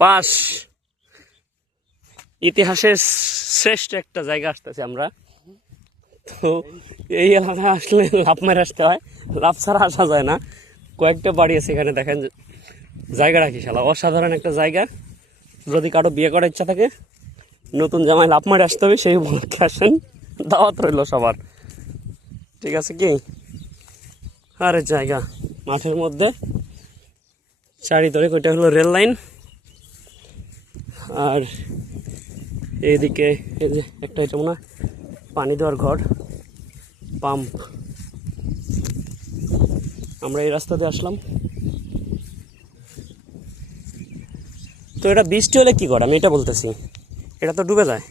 পাশ ইতিহাসের শ্রেষ্ঠ একটা জায়গা আসতেছি আমরা। তো এই এলাকায় আসলে লাফ মেরে আসতে হয়, লাফ ছাড়া আসা যায় না। কয়েকটা বাড়ি আছে এখানে, দেখেন জায়গাটা কি শালা অসাধারণ একটা জায়গা। যদি কারো বিয়ে করার ইচ্ছা থাকে, নতুন জামাই লাফ মারে আসতে হবে, সেই উপলক্ষে আসেন, দাওয়াত রইল সবার, ঠিক আছে কি? আরে জায়গা মাঠের মধ্যে চারিদিকে, ওইটা হলো রেল লাইন। আর এইদিকে এই যে একটা, এটা মনে হয় পানি দেওয়ার ঘর, পাম্প। আমরা এই রাস্তা দিয়ে আসলাম। তো এটা বৃষ্টি হলে কি করে, আমি এটা বলতেছি, এটা তো ডুবে যায়।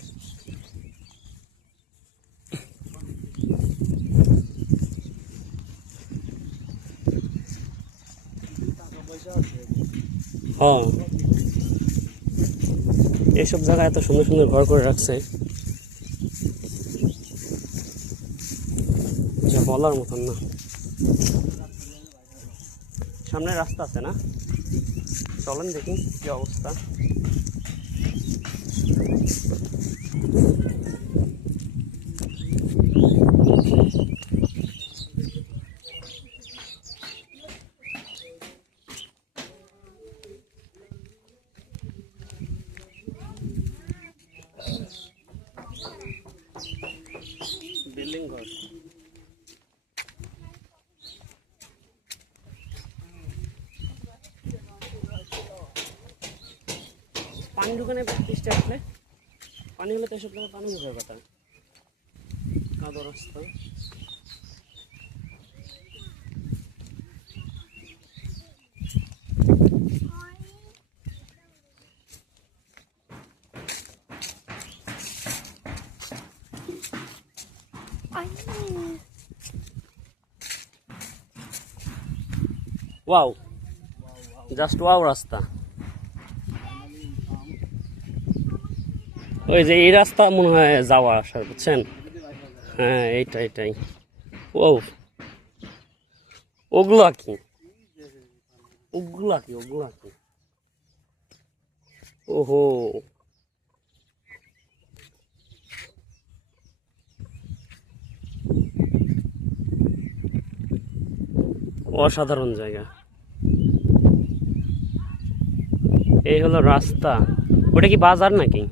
হ্যাঁ, এইসব জায়গায় এত সুন্দর সুন্দর ঘর করে রাখছে, যা বলার মতন না। সামনে রাস্তা আছে না, চলেন দেখি কি অবস্থা। বিল্ডিং ঘর, পানি ঢুকানে বৃষ্টি আসলে, পানি হলে তো এসব জায়গায় পানি ঢুকার কথা, কাদো রাস্তা। ওয়াও, জাস্ট ওয়াও রাস্তা। ওই যে এই রাস্তা মনে হয় যাওয়া আসার, বুঝছেন? হ্যাঁ, এইটাই। ও, ওগুলা কি? ওহো, অসাধারণ জায়গা। এই হলো রাস্তা। ওটা কি বাজার নাকি?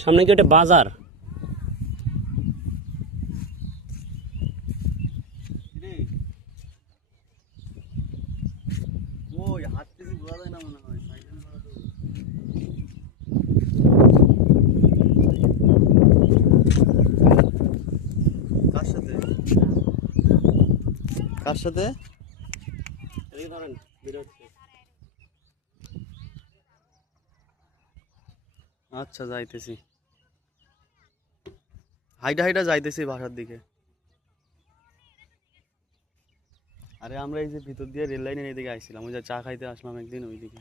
সামনে কি ওটা বাজার? কার সাথে? আচ্ছা, যাইতেছি, হাইটা যাইতেছি বাসার দিকে। আরে আমরা এই যে ভিতর দিয়ে রেল লাইনের এদিকে আইছিলাম, ওই যে চা খাইতে আসলাম একদিন ওইদিকে।